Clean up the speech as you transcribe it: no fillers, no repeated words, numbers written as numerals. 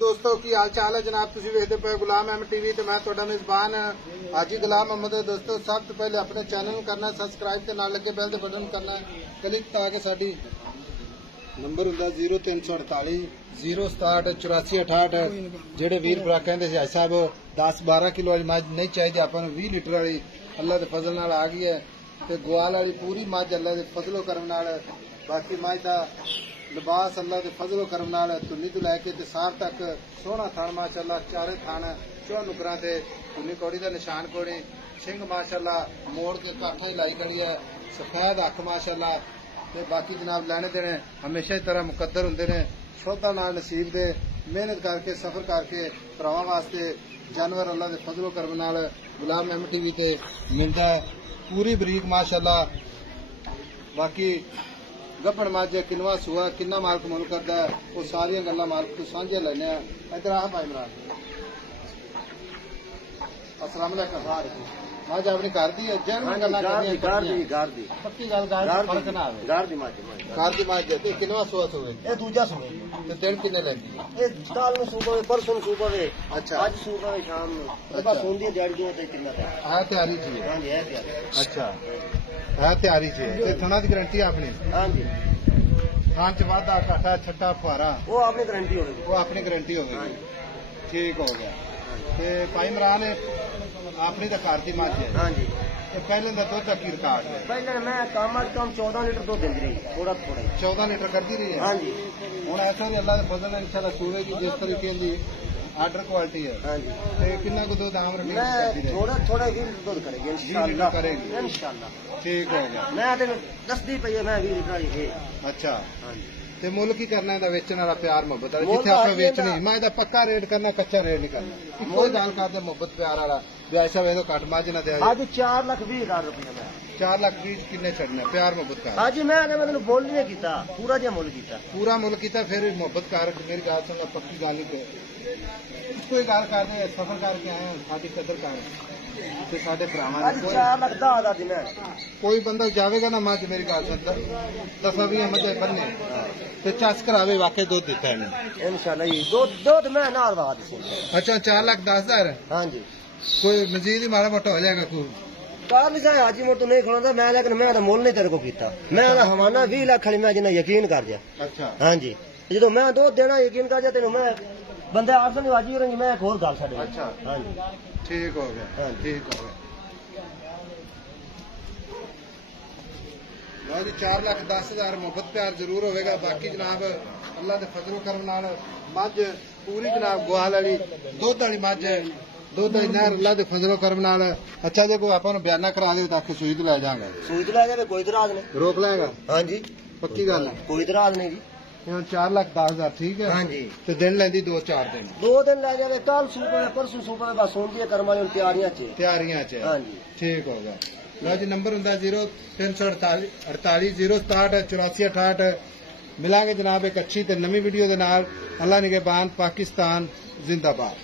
दोस्तों की हाल चाल है जनाब तुसीं वेखदे पे गुलाम अहमद टीवी ते मैं तुहाडा मेजबान हाजी गुलाम अहमद। दोस्तों सब तो पहले अपने चैनल नूं करना सबसक्राइब ते नाल लगे बैल दे बटन करना क्लिक ताकि साडी नंबर हुंदा 0348 067 8468 जेडे वीर भरा कहंदे सी भाई साहब 10-12 किलो वाली मझ नहीं चाहिए आपां नूं 20 लीटर वाली अल्लाह दे फजल नाल आ गई है ते ग्वाल वाली पूरी मझ अल्लाह दे फजलो करम नाल बाकी मझ दा लिबास अल्लाह के फजलो करम नाल धुनी तो लैके सार तक सोहना थान माशाअल्लाह चारे थान चौ नुकरां ते धुनी कौड़ी का निशान कौड़ी सिंह माशाअल्लाह मोड़ के काठा ही लाई खड़ी है सफेद अख माशाअल्लाह ते बाकी जनाब लैने देने हमेशा ही तरह मुकद्दर हुंदे ने शोधा नाल नसीब दे मेहनत करके सफर करके भरावां वास्ते जानवर अल्लाह के फजलो करम नाल गुलाम अहमद टीवी ते मिलदा पूरी बरीक माशाअल्लाह। बाकी गब्बड़ मझ किनवा सूआ किन्ना मालक मुल करता है वो सारिया गल्लां मालक तो सांझे लैने। इधर आ भाई इमरान अस्सलाम वालेकुम मझ अपनी घर दी जैन पक्की गल फर्क ना आवे घर दी मझ ते किनवा सूआ सूए ए दूजा सूए ते दिन किन्ने लैंदी ए कल नु सूबा परसों नु सूबा वे अच्छा आज सूबा वे शाम नु ते बस सोंदी दिहाड़ी दो ते किन्ना है तैयारी थी हां जी है तैयारी अच्छा है तैयारी से थना की गारंटी आपने हाँ जी थान च वाधा घाटा छट्टा फुहारा वो अपनी गारंटी होगी वो अपनी गारंटी होगी ठीक हो गया ते भाई इमरान अपनी तो घर की मझ है हाँ जी पहले का दुध का की रिकॉर्ड है पहले मैं कम 14 लीटर दुध देती रही थोड़ा 14 लीटर करती रही है हाँ जी हुण ऐसा भी अल्लाह के फजल नाल इंशाअल्लाह सूवेगी जिस तरीके की आर्डर क्वालिटी है हाँ जी ते कितना को दूध आम रखेगी थोड़ा ही दूध करेगी इंशाअल्लाह करेगी इंशाअल्लाह ठीक हो गया मैं तो दसदी पई है मैं 20 लीटर ही अच्छा हां जी ते मुल की करना है वेचने वाला प्यार मोहब्बत है जिथे आपने वेचनी मैं इहदा पक्का रेट करना कच्चा रेट नहीं करना कोई गल करदे मोहब्बत प्यार वाला ऐसा वे तो घट मझ ना दे आज 4,20,000 रुपया मैं 4,20,000 किन्ने छड़ने प्यार मोहब्बत कर आज मैं मतलब बोल नहीं कीता पूरा जिहा मुल कीता फिर मोहब्बत कर मेरी गल सुन पक्की गल ही कोई गल कर दे सफर करके आए साडी कदर कर ते साडे भरावां आज 4,10,000 दिन कोई बंदा जावेगा ना मझ मेरी गल सुन 10-20 मझे बन्ने ते चस करावे वाकई दूध देता है इंशाल्लाह ये दूध मैं नाल वा दी अच्छा 4,10,000 हां जी कोई मजीद ही माड़ा मोटा हो जाएगा कोई कार नहीं चाहे हाजी मोड़ तो नहीं खोला मैं लेकिन मैं तो मुल नहीं तेरे को कीता मैं हवाना 20 लाख खड़ी मैं जिन्हें यकीन कर दिया अच्छा हाँ जी जो मैं दूध देना यकीन कर दिया तेन मैं बंदे आपसे हाजी हो मैं एक होर गल छड़ अच्छा हाँ जी ठीक हो गया ठीक हो गया जी 4,10,000 मुफ्त प्यार जरूर होगा। बाकी जनाब अल्लाह के फजलो करम नाल मझ पूरी जनाब ग्वाल वाली दुध वाली मझ है दुध नहर अल्लाह के फजलो करम नाल अच्छा जो कोई आपको बयाना करा दे ताकि सूई तो लै जाएगा सूई तो लै जाए कोई इतराज नहीं रोक लेगा हाँ जी पक्की गल है कोई इतराज नहीं जी 4,10,000 ठीक है हाँ जी तो दिन लेंदी 2-4 दिन 2 दिन लै जाए कल सूबे परसों सूबे बस होंदी है कर्म वाली तैयारियां च हाँ जी ठीक होगा। लो जी नंबर हुंदा 0348 067 8468 मिलांगे जनाब एक अच्छी ते नवी वीडियो दे नाल। अल्लाह निगहबान पाकिस्तान जिंदाबाद।